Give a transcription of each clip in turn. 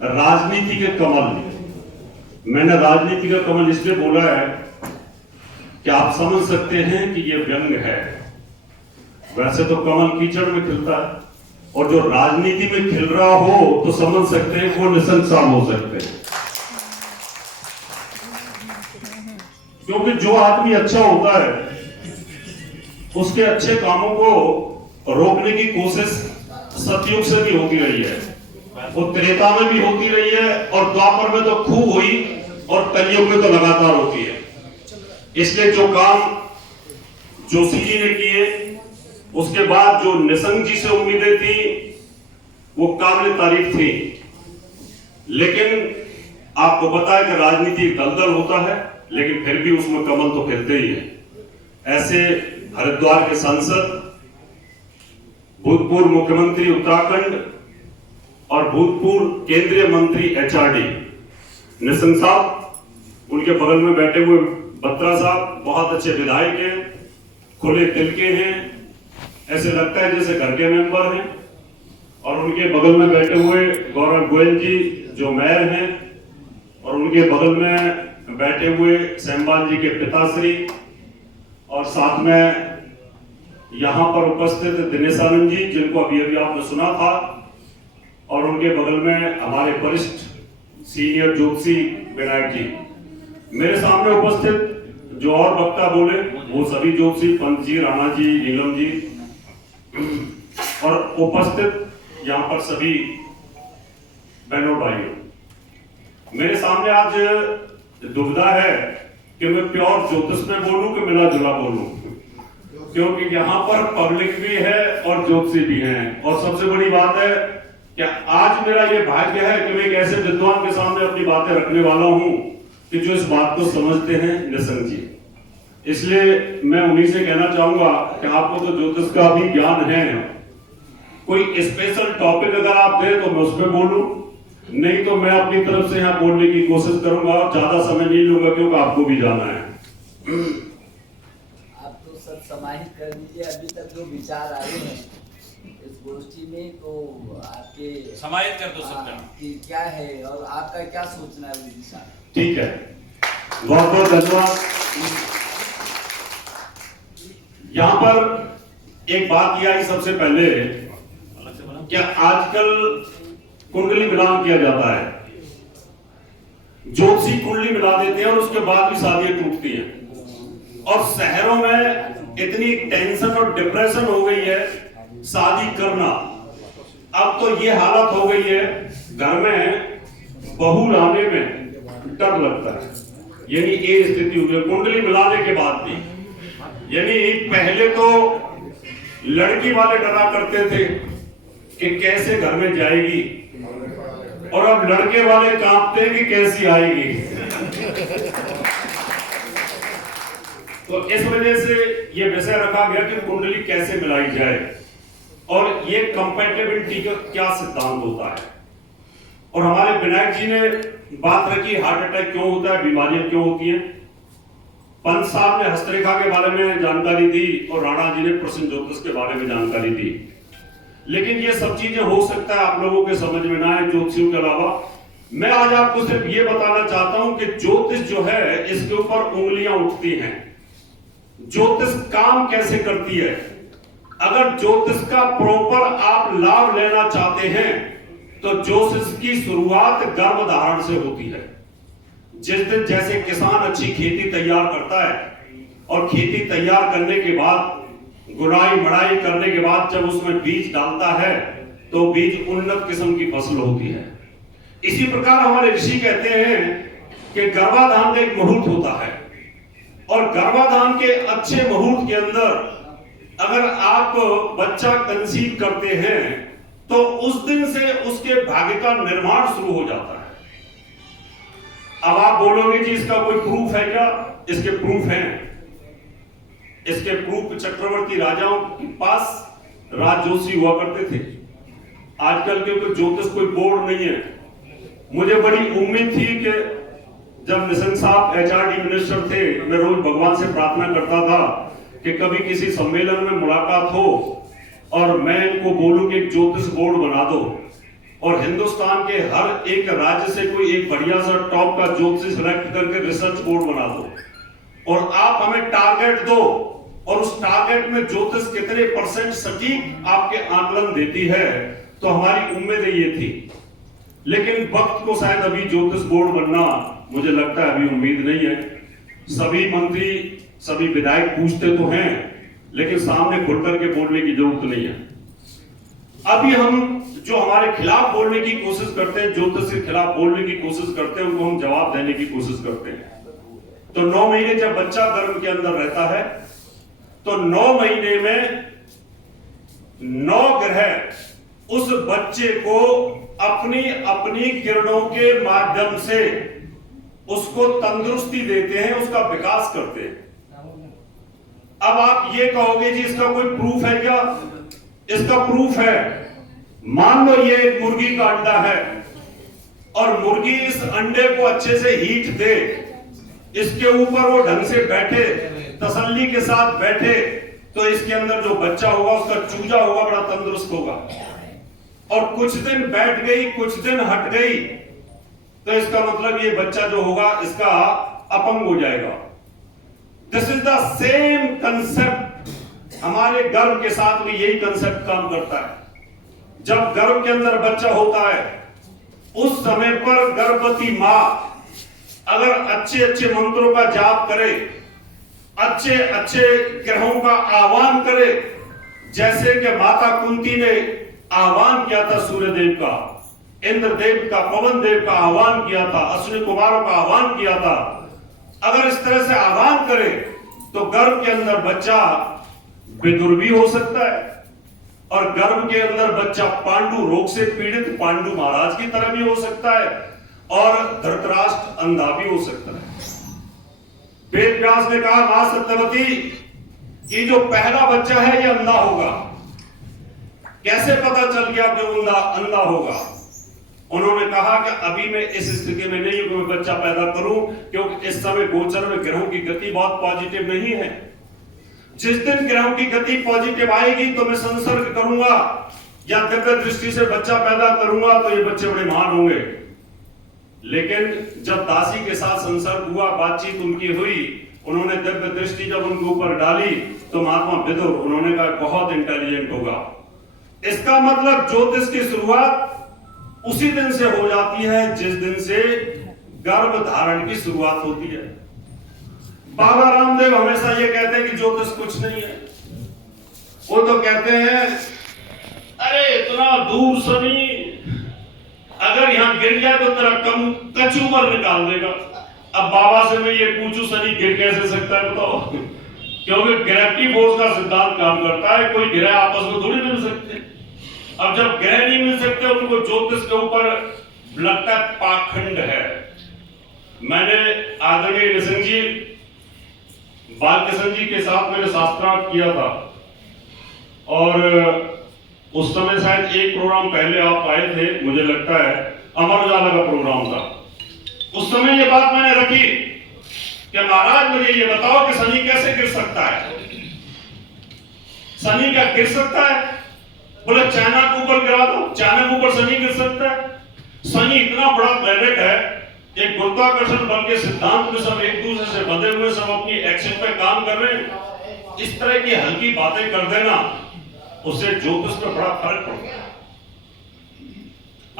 राजनीति के कमल, मैंने राजनीति का कमल इसलिए बोला है कि आप समझ सकते हैं कि ये व्यंग है। वैसे तो कमल कीचड़ में खिलता है, और जो राजनीति में खिल रहा हो तो समझ सकते हैं वो निसंसार हो सकते हैं। क्योंकि जो आदमी अच्छा होता है उसके अच्छे कामों को रोकने की कोशिश सतयुग से भी होती रही है, वो त्रेता में भी होती रही है, और द्वापर में तो खूब हुई, और कलयुग में तो लगातार होती है। इसलिए जो काम जोशी जी ने किए, उसके बाद जो निशंक जी से उम्मीदें थी वो काबिल तारीफ थी। लेकिन आपको पता है कि राजनीति दलदल होता है, लेकिन फिर भी उसमें कमल तो खिलते ही है। ऐसे हरिद्वार के सांसद, भूतपूर्व मुख्यमंत्री उत्तराखंड और भूतपूर्व केंद्रीय मंत्री एचआरडी निशंक साहब, उनके बगल में बैठे हुए बत्रा साहब बहुत अच्छे विधायक हैं, खुले दिल के हैं, ऐसे लगता है जैसे घर के मेंबर हैं। और उनके बगल में बैठे हुए गौरव गोयल जी जो मेयर हैं, और उनके बगल में बैठे हुए सेमवाल जी के पिताश्री, और साथ में यहां पर उपस्थित दिनेशानंद जी जिनको अभी आपने सुना था, और उनके बगल में हमारे वरिष्ठ सीनियर ज्योतिषी विनायक जी। मेरे सामने उपस्थित जो और वक्ता बोले वो सभी ज्योतिषी, पंत जी, राणा जी, नीलम जी, और उपस्थित यहाँ पर सभी बहनों भाइयों। मेरे सामने आज दुविधा है कि मैं प्योर ज्योतिष में बोलूं कि मिला जुला बोलूं, क्योंकि यहाँ पर पब्लिक भी है और ज्योतिषी भी हैं। और सबसे बड़ी बात है कि आज मेरा ये भाग्य है कि मैं एक ऐसे विद्वान के सामने अपनी बातें रखने वाला हूं कि जो इस बात को समझते हैं, निशंक जी। इसलिए मैं उन्हीं से कहना चाहूंगा कि आपको तो ज्योतिष का भी ज्ञान है, कोई स्पेशल टॉपिक अगर आप दें तो मैं उस पर बोलूं, नहीं तो मैं अपनी तरफ से यहाँ बोलने की कोशिश करूंगा। ज्यादा समय नहीं लूंगा क्योंकि आपको भी जाना है। आप तो सब समाहित कर दीजिए। अभी तक जो विचार आए हैं इस गोष्ठी में, तो आपके समाहित कर दो सबका कि क्या है और आपका क्या सोचना है उस दिशा में। ठीक है, बहुत बहुत धन्यवाद। यहां पर एक बात यह आई सबसे पहले कि आजकल कुंडली मिलान किया जाता है, ज्योतिषी कुंडली मिला देते हैं और उसके बाद भी शादियां टूटती हैं। और शहरों में इतनी टेंशन और डिप्रेशन हो गई है शादी करना। अब तो ये हालत हो गई है घर में बहू लाने में डर लगता है, यानी ये स्थिति हो गई कुंडली मिलाने के बाद भी। यानी पहले तो लड़की वाले डरा करते थे कि कैसे घर में जाएगी, और अब लड़के वाले कांपते कि कैसी आएगी। तो इस वजह से ये विषय रखा गया कि कुंडली कैसे मिलाई जाए और ये कंपैटिबिलिटी का क्या सिद्धांत होता है। और हमारे विनायक जी ने बात रखी हार्ट अटैक क्यों होता है, बीमारियां क्यों होती हैं। पंत साहब ने हस्तरेखा के बारे में जानकारी दी और राणा जी ने प्रश्न ज्योतिष के बारे में जानकारी दी। लेकिन ये सब चीजें हो सकता है आप लोगों के समझ में ना आए ज्योतिषियों के अलावा। मैं आज आपको सिर्फ ये बताना चाहता हूं कि ज्योतिष जो है इसके ऊपर उंगलियां उठती हैं। ज्योतिष काम कैसे करती है, अगर ज्योतिष का प्रॉपर आप लाभ लेना चाहते हैं तो ज्योतिष की शुरुआत गर्भधारण से होती है। जिस दिन जैसे किसान अच्छी खेती तैयार करता है और खेती तैयार करने के बाद गुड़ाई मड़ाई करने के बाद जब उसमें बीज डालता है तो बीज उन्नत किस्म की फसल होती है। इसी प्रकार हमारे ऋषि कहते हैं कि गर्भाधान का एक मुहूर्त होता है, और गर्भाधान के अच्छे मुहूर्त के अंदर अगर आप बच्चा कंसीव करते हैं तो उस दिन से उसके भाग्य का निर्माण शुरू हो जाता है। अब आप बोलोगे जी इसका कोई प्रूफ है क्या? इसके प्रूफ हैं। इसके प्रूफ चक्रवर्ती राजाओं के पास राजज्योतिषी हुआ करते थे। आजकल के कोई ज्योतिष कोई बोर्ड नहीं है। मुझे बड़ी उम्मीद थी कि जब निशंक साहब एचआरडी मिनिस्टर थे, मैं रोज भगवान से प्रार्थना करता था कि कभी किसी सम्मेलन में मुलाकात हो और मैं इनको बोलूं कि एक ज्योतिष बोर्ड बना दो और हिंदुस्तान के हर एक राज्य से कोई एक बढ़िया सा टॉप का ज्योतिष सेलेक्ट करके रिसर्च बोर्ड बना दो और आप हमें टारगेट दो और उस टारगेट में ज्योतिष कितने % सटीक आपके आकलन देती है, तो हमारी उम्मीद ये थी। लेकिन वक्त को शायद अभी ज्योतिष बोर्ड बनना, मुझे लगता है अभी उम्मीद नहीं है। सभी मंत्री सभी विधायक पूछते तो हैं, लेकिन सामने खुल करके बोलने की जरूरत नहीं है। अभी हम जो हमारे खिलाफ बोलने की कोशिश करते हैं, ज्योतिष के खिलाफ बोलने की कोशिश करते हैं, उनको हम जवाब देने की कोशिश करते हैं। तो 9 महीने जब बच्चा गर्भ के अंदर रहता है, तो 9 महीने में 9 ग्रह उस बच्चे को अपनी अपनी किरणों के माध्यम से उसको तंदुरुस्ती देते हैं, उसका विकास करते हैं। अब आप ये कहोगे जी इसका कोई प्रूफ है क्या? इसका प्रूफ है। मान लो ये एक मुर्गी का अंडा है और मुर्गी इस अंडे को अच्छे से हीट दे, इसके ऊपर वो ढंग से बैठे, तसल्ली के साथ बैठे, तो इसके अंदर जो बच्चा होगा उसका चूजा होगा, बड़ा तंदुरुस्त होगा। और कुछ दिन बैठ गई, कुछ दिन हट गई, तो इसका मतलब ये बच्चा जो होगा इसका अपंग हो जाएगा। This is the same concept. हमारे गर्भ के साथ भी यही कंसेप्ट काम करता है। जब गर्भ के अंदर बच्चा होता है, उस समय पर गर्भवती मां अगर अच्छे अच्छे मंत्रों का जाप करे, अच्छे अच्छे ग्रहों का आह्वान करे, जैसे कि माता कुंती ने आह्वान किया था सूर्यदेव का, इंद्रदेव का, पवन देव का आह्वान किया था, अश्विनी कुमारों का आह्वान किया था। अगर इस तरह से आह्वान करे तो गर्भ के अंदर बच्चा विदुर भी हो सकता है, और गर्भ के अंदर बच्चा पांडु रोग से पीड़ित पांडु महाराज की तरह भी हो सकता है, और धृतराष्ट्र अंधा भी हो सकता है। वेद व्यास ने कहा, मां सत्यवती, कि जो पहला बच्चा है ये अंधा होगा। कैसे पता चल गया कि अंधा होगा? उन्होंने कहा कि अभी मैं इस स्थिति में नहीं हूं कि मैं बच्चा पैदा करूं, क्योंकि इस समय गोचर में ग्रहों की गति बहुत पॉजिटिव नहीं है। जिस दिन ग्रहों की गति पॉजिटिव आएगी तो मैं संसर्ग करूंगा या दिव्य दृष्टि से बच्चा पैदा करूंगा, तो ये बच्चे बड़े महान होंगे। लेकिन जब दासी के साथ संसर्ग हुआ, बातचीत उनकी हुई, उन्होंने दिव्य दृष्टि जब उनके ऊपर डाली, तो महात्मा विदुर, उन्होंने कहा बहुत इंटेलिजेंट होगा। इसका मतलब ज्योतिष की शुरुआत उसी दिन से हो जाती है जिस दिन से गर्भ धारण की शुरुआत होती है। बाबा रामदेव हमेशा ये कहते हैं कि ज्योतिष कुछ नहीं है। वो तो कहते हैं, अरे इतना दूर शनि अगर यहां गिर जाए तो तेरा कचूमर निकाल देगा। अब बाबा से मैं ये पूछूं, शनि गिर कैसे सकता है बताओ? क्योंकि ग्रेविटी फोर्स का सिद्धांत काम करता है, कोई ग्रह आपस में थोड़ी मिल सकते। अब जब ग्रह नहीं मिल सकते, उनको ज्योतिष के ऊपर लगता है पाखंड है। मैंने आदरणीय निशंक जी, बालकृष्ण जी के साथ मैंने शास्त्रार्थ किया था, और उस समय शायद एक प्रोग्राम पहले आप आए थे, मुझे लगता है अमर उजाला का प्रोग्राम था। उस समय ये बात मैंने रखी कि महाराज मुझे ये बताओ कि शनि कैसे गिर सकता है? शनि क्या गिर सकता है? बोले चाइना के ऊपर गिरा दो, चाइना के ऊपर शनि गिर सकता है? शनि इतना बड़ा प्लेनेट है, एक गुरुत्वाकर्षण बल के सिद्धांत में सब एक दूसरे से बंधे हुए, सब अपनी एक्शन पे काम कर रहे हैं। इस तरह की हल्की बातें कर देना, उससे ज्योतिष पे बड़ा फर्क पड़ता है।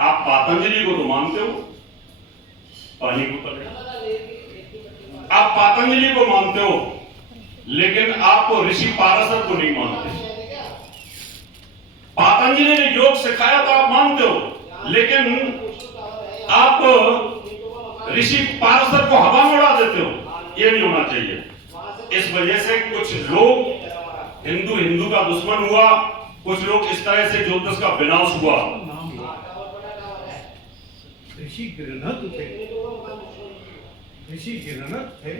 आप पतंजलि को तो मानते हो, पानी को पकड़े, आप पतंजलि को मानते हो, लेकिन आप ऋषि पारशर को नहीं मानते। पतंजलि ने योग सिखाया तो आप मानते हो, लेकिन आप ऋषि पारशर को हवा में उड़ा देते हो। ये नहीं होना चाहिए। इस वजह से कुछ लोग हिंदू का दुश्मन हुआ, कुछ लोग इस तरह से ज्योतिष का विनाश हुआ। ऋषि गिरनत थे, ऋषि गिरनत थे।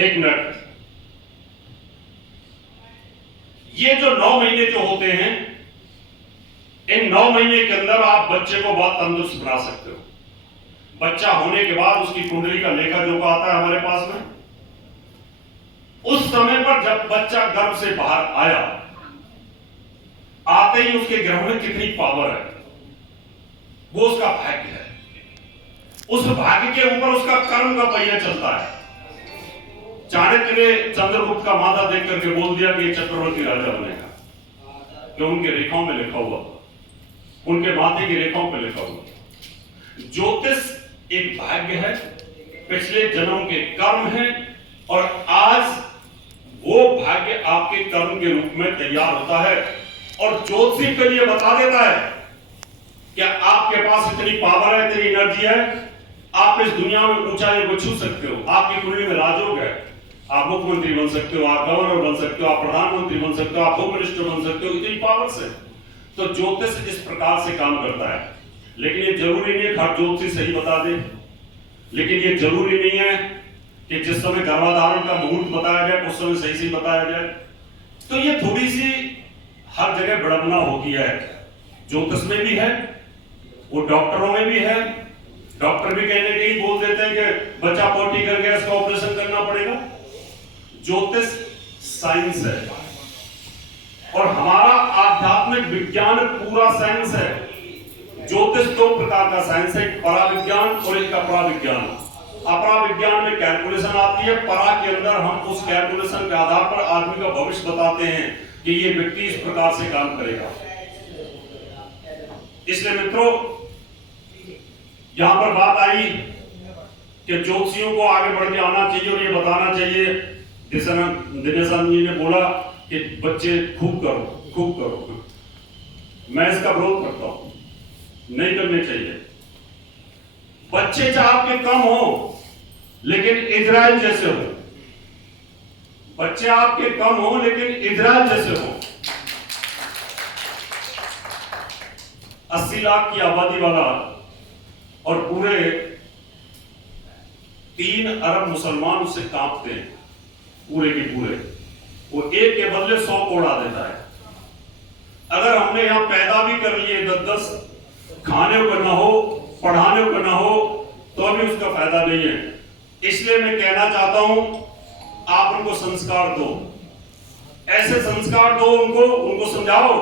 एक मिनट, ये जो 9 महीने जो होते हैं, इन 9 महीने के अंदर आप बच्चे को बहुत तंदुरुस्त बना सकते हो। बच्चा होने के बाद उसकी कुंडली का लेखा जोखा आता है हमारे पास में। उस समय पर जब बच्चा गर्भ से बाहर आया, आते ही उसके ग्रह में कितनी पावर है, वो उसका भाग्य है। उस भाग्य के ऊपर उसका कर्म का पहिया चलता है। चाणक्य ने चंद्रगुप्त का माथा देख करके बोल दिया कि चक्रवर्ती राजा बनेगा, जो उनके रेखाओं में लिखा हुआ, उनके माथे की रेखाओं पे लिखा हुआ। ज्योतिष एक भाग्य है, पिछले जन्म के कर्म है, और आज वो भाग्य आपके कर्म के रूप में तैयार होता है। और ज्योतिषी के लिए बता देता है कि आपके पास इतनी पावर है, इतनी एनर्जी है, आप इस दुनिया में ऊंचाइयों को छू सकते हो। आपकी कुंडली में राजयोग है, आप मुख्यमंत्री बन सकते हो, आप गवर्नर बन सकते हो, आप प्रधानमंत्री बन सकते हो, आप होम मिनिस्टर बन सकते हो, इतनी पावर से। तो ज्योतिष इस प्रकार से काम करता है। लेकिन ये जरूरी नहीं है हर ज्योतिषी सही बता दे, लेकिन ये जरूरी नहीं है कि जिस समय गर्भाधारण का मुहूर्त बताया जाए उस समय सही बताया जाए। तो ये थोड़ी सी हर जगह विडंबना होती है, ज्योतिष में भी है, वो डॉक्टरों में भी है। डॉक्टर भी कहने के ही बोल देते हैं कि बच्चा पोटी कर गया, इसका ऑपरेशन करना पड़ेगा। ज्योतिष साइंस है, और हमारा आध्यात्मिक विज्ञान पूरा साइंस है। ज्योतिष दो प्रकार का साइंस है, एक पराविज्ञान और एक अपरा विज्ञान। अपरा विज्ञान में कैलकुलेशन आती है, परा के अंदर हम उस कैलकुलेशन के आधार पर आदमी का भविष्य बताते हैं कि ये व्यक्ति इस प्रकार से काम करेगा। इसलिए मित्रों, यहां पर बात आई कि ज्योतिषियों को आगे बढ़ के आना चाहिए और ये बताना चाहिए। दिनेशानंद जी ने बोला कि बच्चे खूब करो, खूब करो। मैं इसका विरोध करता हूं, नहीं करने चाहिए। बच्चे चाहे आपके कम हो, लेकिन इजराइल जैसे हो। बच्चे आपके कम हो, लेकिन इजराइल जैसे हो। 80 लाख की आबादी वाला और पूरे 3 अरब मुसलमान उससे कांपते हैं, पूरे के पूरे। वो एक के बदले 100 को उड़ा देता है। अगर हमने यहां पैदा भी कर लिए 10-10, खाने को ना हो, पढ़ाने को ना हो, तो भी उसका फायदा नहीं है। इसलिए मैं कहना चाहता हूं, आप उनको संस्कार दो, ऐसे संस्कार दो उनको समझाओ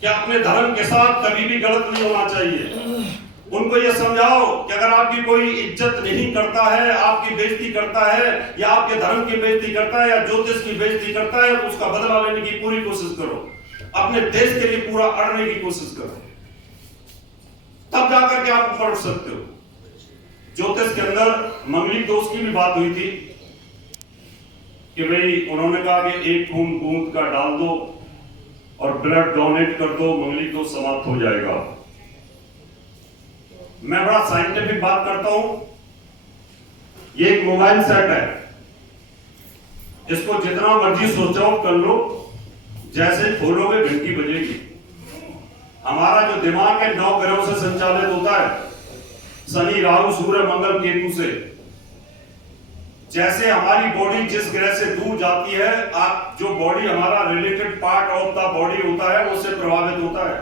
कि अपने धर्म के साथ कभी भी गलत नहीं होना चाहिए। उनको यह समझाओ कि अगर आपकी कोई इज्जत नहीं करता है, आपकी बेइज्जती करता है, या आपके धर्म की बेइज्जती करता है, या ज्योतिष की बेइज्जती करता है, तो उसका बदला लेने की पूरी कोशिश करो। अपने देश के लिए पूरा अड़ने की कोशिश करो, तब जाकर के आप ऊपर उठ सकते हो। ज्योतिष के अंदर मंगलिक दोष की भी बात हुई थी कि भाई उन्होंने कहा कि एक खून गूंद का डाल दो और ब्लड डोनेट कर दो, मंगलिक दोष समाप्त हो जाएगा। मैं बड़ा साइंटिफिक बात करता हूं। ये एक मोबाइल सेट है, इसको जितना मर्जी स्विच ऑफ कर लो, जैसे खोलोगे घंटी बजेगी। हमारा जो दिमाग है 9 ग्रहों से संचालित होता है, शनि, राहु, सूर्य, मंगल, केतु से। जैसे हमारी बॉडी जिस ग्रह से दूर जाती है, आप जो बॉडी हमारा related part of the body होता है, उससे प्रभावित होता है।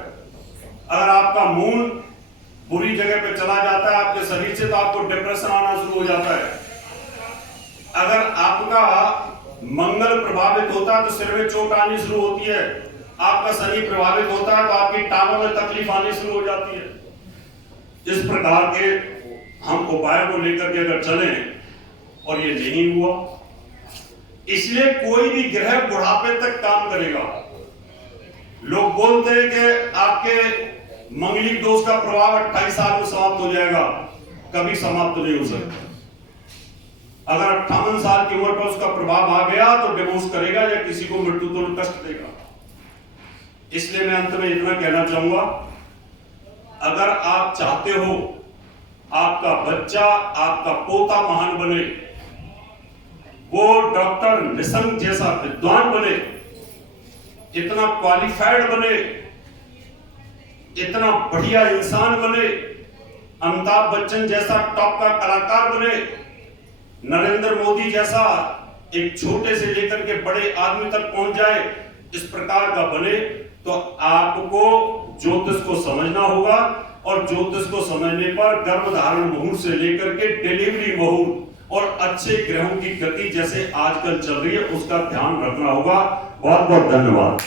अगर आपका मून बुरी जगह पे चला जाता है आपके शरीर से, तो आपको डिप्रेशन आना शुरू हो जाता है। अगर आपका मंगल प्रभावित होता है तो सिर में चोट आनी शुरू होती है। आपका शनि प्रभावित होता है तो आपकी टांगों में तकलीफ आनी शुरू हो जाती है। इस प्रकार के हम उपाय को लेकर के अगर चलें और ये नहीं हुआ, इसलिए कोई भी ग्रह बुढ़ापे तक काम करेगा। लोग बोलते हैं कि आपके मंगलिक दोष का प्रभाव 28 साल में समाप्त हो जाएगा, कभी समाप्त नहीं हो सकता। अगर 58 साल की उम्र पर उसका प्रभाव आ गया तो डिवोर्स करेगा या किसी को मृत्यु तुल्य कष्ट देगा। इसलिए मैं अंत में इतना कहना चाहूंगा, अगर आप चाहते हो आपका बच्चा, आपका पोता महान बने, वो डॉक्टर निशंक जैसा विद्वान बने, इतना क्वालिफाइड बने, इतना बढ़िया इंसान बने, अमिताभ बच्चन जैसा टॉप का कलाकार बने, नरेंद्र मोदी जैसा एक छोटे से लेकर के बड़े आदमी तक पहुंच जाए, इस प्रकार का बने, तो आपको ज्योतिष को समझना होगा। और ज्योतिष को समझने पर गर्भधारण मुहूर्त से लेकर के डिलीवरी मुहूर्त और अच्छे ग्रहों की गति जैसे आजकल चल रही है, उसका ध्यान रखना होगा। बहुत बहुत धन्यवाद।